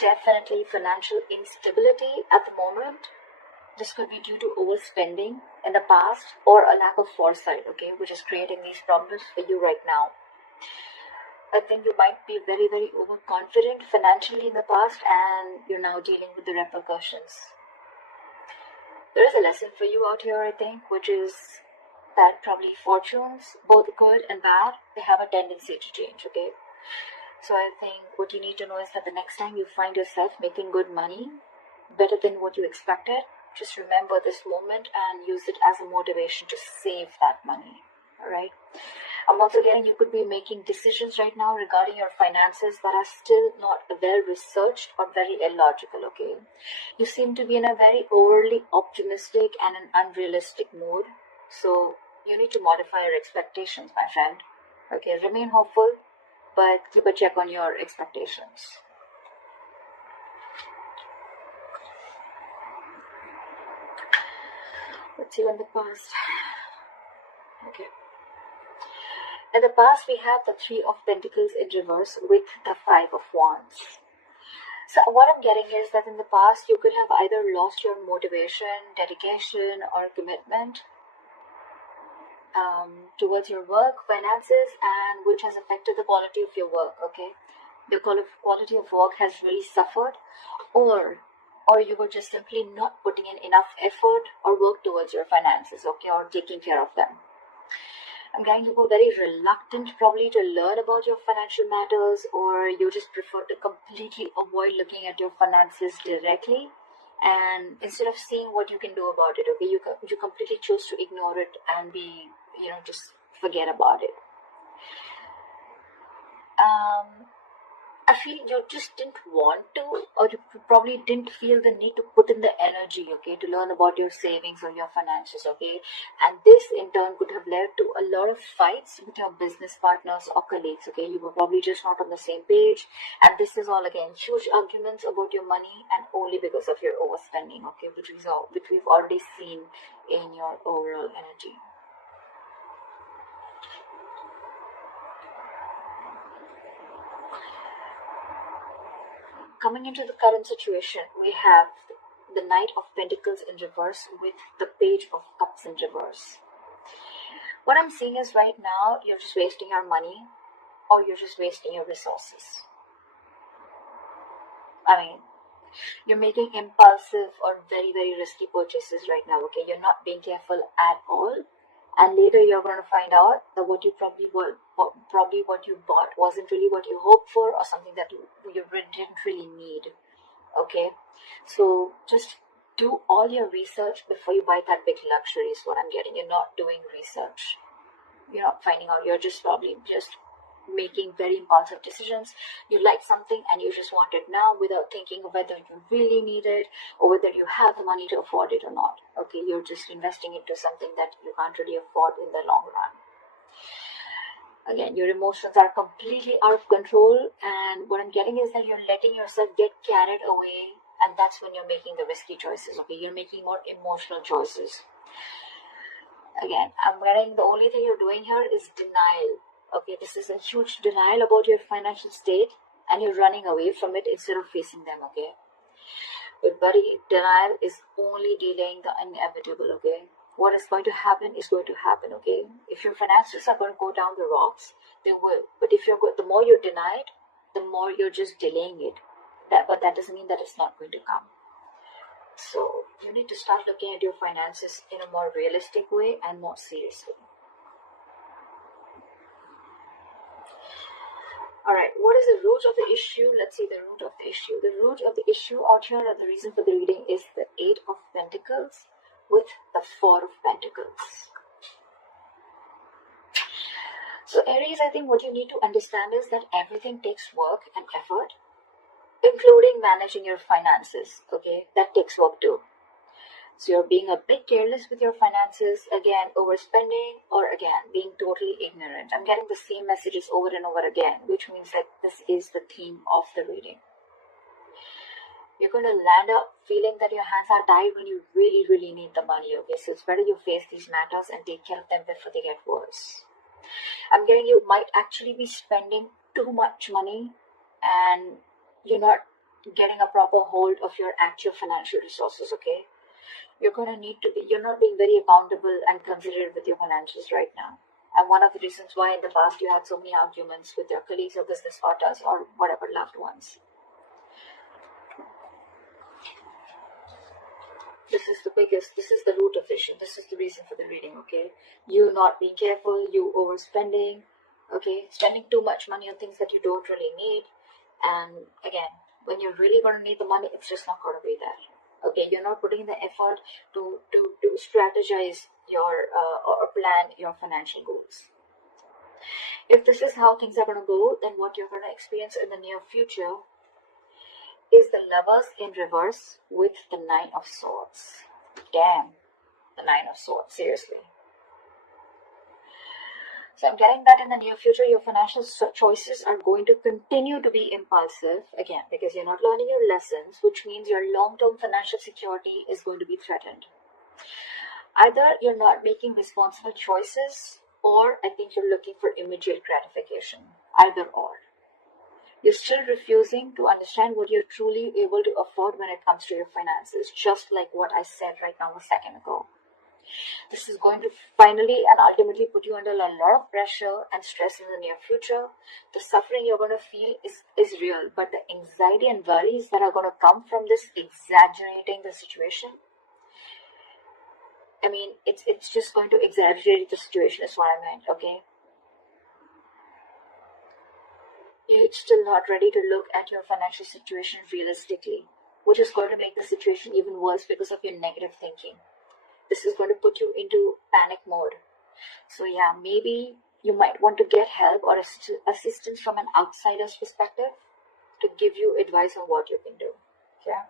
Definitely financial instability at the moment. This could be due to overspending in the past or a lack of foresight, okay, which is creating these problems for you right now. I think you might be very, very overconfident financially in the past and you're now dealing with the repercussions. There is a lesson for you out here, I think, which is that probably fortunes, both good and bad, they have a tendency to change, okay? So I think what you need to know is that the next time you find yourself making good money, better than what you expected, just remember this moment and use it as a motivation to save that money, alright? I'm also getting you could be making decisions right now regarding your finances that are still not well researched or very illogical, okay? You seem to be in a very overly optimistic and an unrealistic mood. So you need to modify your expectations, my friend. Okay, remain hopeful, but keep a check on your expectations. Let's see in the past. Okay. In the past, we have the Three of Pentacles in reverse with the Five of Wands. So what I'm getting is that in the past, you could have either lost your motivation, dedication, or commitment towards your work, finances, and which has affected the quality of your work, okay? The quality of work has really suffered, or you were just simply not putting in enough effort or work towards your finances, okay, or taking care of them. I'm getting you were very reluctant probably to learn about your financial matters, or you just prefer to completely avoid looking at your finances directly, and instead of seeing what you can do about it, okay, you completely choose to ignore it and be, just forget about it. I feel you just didn't want to, or you probably didn't feel the need to put in the energy, okay, to learn about your savings or your finances, okay? And this in turn could have led to a lot of fights with your business partners or colleagues, okay? You were probably just not on the same page, and this is all again huge arguments about your money, and only because of your overspending, okay, which we've already seen in your overall energy. Coming into the current situation, we have the Knight of Pentacles in reverse with the Page of Cups in reverse. What I'm seeing is right now, you're just wasting your money or you're just wasting your resources. I mean, you're making impulsive or very, very risky purchases right now, okay? You're not being careful at all. And later you're going to find out that what you probably what you bought wasn't really what you hoped for, or something that you didn't really need. Okay, so just do all your research before you buy that big luxury is what I'm getting. You're not doing research. You're not finding out. You're just probably just making very impulsive decisions. You like something and you just want it now without thinking of whether you really need it or whether you have the money to afford it or not. Okay, you're just investing into something that you can't really afford in the long run. Again, your emotions are completely out of control, and what I'm getting is that you're letting yourself get carried away, and that's when you're making the risky choices, okay? You're making more emotional choices. Again, I'm getting the only thing you're doing here is denial. Okay, this is a huge denial about your financial state, and you're running away from it instead of facing them, okay? But buddy, denial is only delaying the inevitable, okay? What is going to happen is going to happen, okay? If your finances are going to go down the rocks, they will. But if the more you deny it, the more you're just delaying it. But that doesn't mean that it's not going to come. So you need to start looking at your finances in a more realistic way and more seriously. Alright, what is the root of the issue? Let's see the root of the issue. The root of the issue out here, and the reason for the reading, is the Eight of Pentacles with the Four of Pentacles. So Aries, I think what you need to understand is that everything takes work and effort, including managing your finances, okay? That takes work too. So you're being a bit careless with your finances, again, overspending, or again, being totally ignorant. I'm getting the same messages over and over again, which means that this is the theme of the reading. You're going to land up feeling that your hands are tied when you really, really need the money, okay? So it's better you face these matters and take care of them before they get worse. I'm getting you might actually be spending too much money and you're not getting a proper hold of your actual financial resources, okay? You're going to need to be, you're not being very accountable and considerate with your finances right now. And one of the reasons why in the past you had so many arguments with your colleagues or business partners or whatever loved ones. This is the root of issue. This is the reason for the reading, okay? You not being careful, you overspending, okay? Spending too much money on things that you don't really need. And again, when you're really going to need the money, it's just not going to be there. Okay, you're not putting the effort to strategize your or plan your financial goals. If this is how things are going to go, then what you're going to experience in the near future is the Lovers in reverse with the Nine of Swords. Damn, the Nine of Swords, seriously. So I'm getting that in the near future, your financial choices are going to continue to be impulsive, again, because you're not learning your lessons, which means your long-term financial security is going to be threatened. Either you're not making responsible choices, or I think you're looking for immediate gratification. Either or. You're still refusing to understand what you're truly able to afford when it comes to your finances, just like what I said right now a second ago. This is going to finally and ultimately put you under a lot of pressure and stress in the near future. The suffering you're going to feel is real, but the anxiety and worries that are going to come from this exaggerating the situation, I mean, it's just going to exaggerate the situation is what I meant, okay? You're still not ready to look at your financial situation realistically, which is going to make the situation even worse because of your negative thinking. This is going to put you into panic mode. So yeah, maybe you might want to get help or assistance from an outsider's perspective to give you advice on what you can do. Yeah.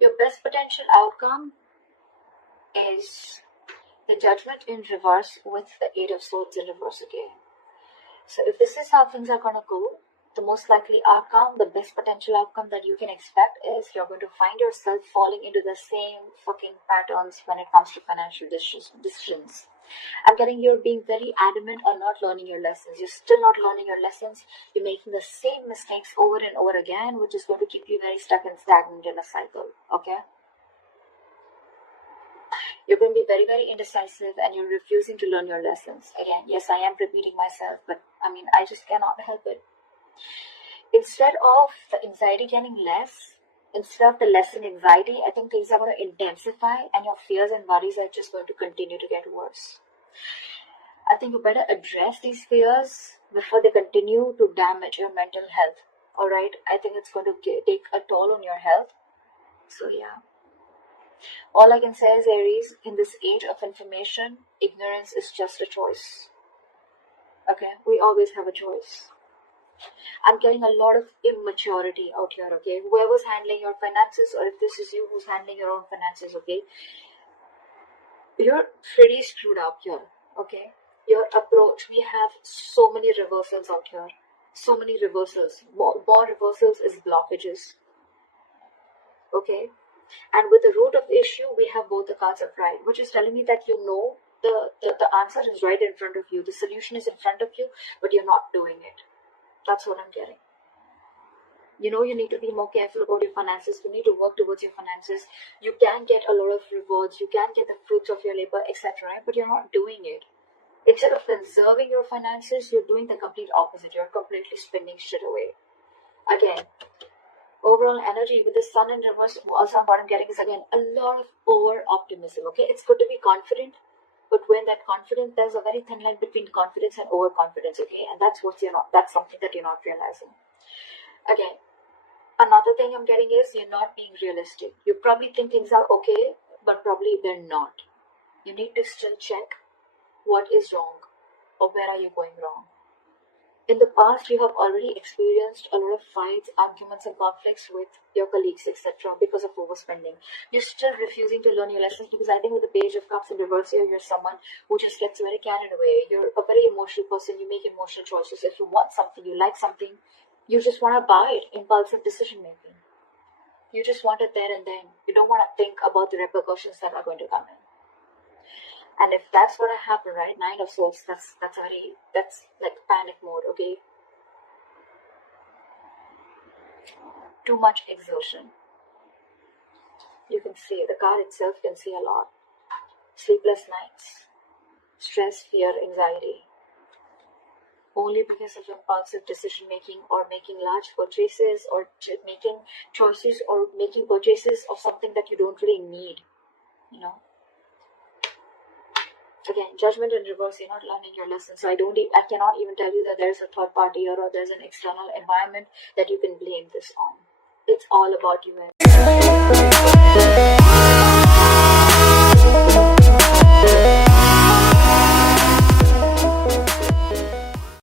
Your best potential outcome is the Judgment in reverse with the Eight of Swords in reverse again. So if this is how things are going to go, the most likely outcome, the best potential outcome that you can expect is you're going to find yourself falling into the same fucking patterns when it comes to financial decisions. I'm getting you're being very adamant on not learning your lessons. You're still not learning your lessons. You're making the same mistakes over and over again, which is going to keep you very stuck and stagnant in a cycle. Okay? You're going to be very, very indecisive and you're refusing to learn your lessons. Again, yes, I am repeating myself, but I mean, I just cannot help it. Instead of the anxiety getting less, instead of the lesson anxiety, I think things are going to intensify and your fears and worries are just going to continue to get worse. I think you better address these fears before they continue to damage your mental health. Alright, I think it's going to take a toll on your health. So yeah. All I can say is, Aries, in this age of information, ignorance is just a choice. Okay, we always have a choice. I'm getting a lot of immaturity out here, okay? Whoever's handling your finances, or if this is you who's handling your own finances, okay? You're pretty screwed up here, okay? Your approach, we have so many reversals out here. So many reversals. More reversals is blockages. Okay? And with the root of the issue, we have both the cards of pride, which is telling me that you know the answer is right in front of you. The solution is in front of you, but you're not doing it. That's what I'm getting. You know you need to be more careful about your finances. You need to work towards your finances. You can get a lot of rewards. You can get the fruits of your labor, etc. Right? But you're not doing it. Instead of conserving your finances, you're doing the complete opposite. You're completely spending shit away. Again, overall energy with the sun in reverse, also what I'm getting is again a lot of over-optimism. Okay, it's good to be confident, but when that confidence, there's a very thin line between confidence and overconfidence. Okay, and that's something that you're not realizing. Again, another thing I'm getting is you're not being realistic. You probably think things are okay, but probably they're not. You need to still check what is wrong or where are you going wrong. In the past, you have already experienced a lot of fights, arguments, and conflicts with your colleagues, etc. because of overspending. You're still refusing to learn your lessons because I think with the Page of Cups in reverse here, you're someone who just gets very carried away. You're a very emotional person. You make emotional choices. If you want something, you like something, you just want to buy it. Impulsive decision making. You just want it there and then. You don't want to think about the repercussions that are going to come in. And if that's gonna happen, right, Nine of Swords, that's like panic mode, okay? Too much exertion. You can see, the card itself can see a lot. Sleepless nights, stress, fear, anxiety. Only because of impulsive decision making or making large purchases or making choices or making purchases of something that you don't really need, you know. Again, judgment in reverse, you're not learning your lesson. So I cannot even tell you that there's a third party here or there's an external environment that you can blame this on. It's all about you.